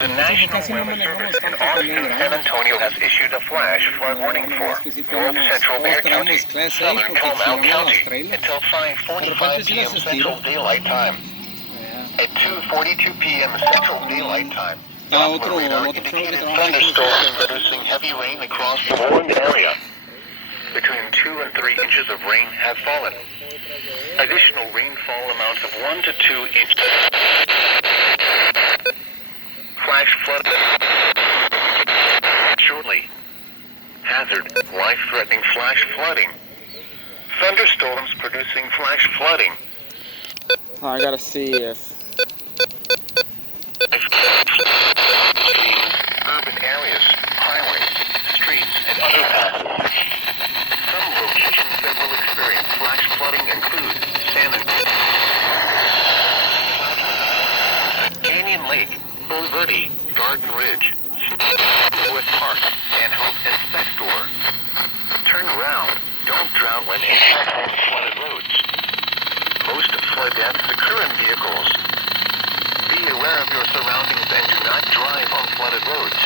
The National Weather Service in Austin, San Antonio has issued a flash flood warning for North Central Bexar County, Southern Comal County until 5:45 p.m. Central Daylight Time. At 2:42 p.m. Central Daylight Time, Doppler radar indicated thunderstorms producing heavy rain across the Orange area. Between 2 and 3 inches of rain have fallen. Additional rainfall amounts of 1 to 2 inches. Flash flood shortly. Hazard, life-threatening flash flooding. Thunderstorms producing flash flooding. Oh, I gotta see if... Urban areas, highways, streets, and other passes. Some locations that will experience flash flooding include San Antonio, Canyon Lake, Bull Verde, Garden Ridge, Lewis Park, and Hope and Spector. Turn around. Don't drown when in flooded roads. Most flood deaths occur in vehicles. Be aware of your surroundings and do not drive on flooded roads.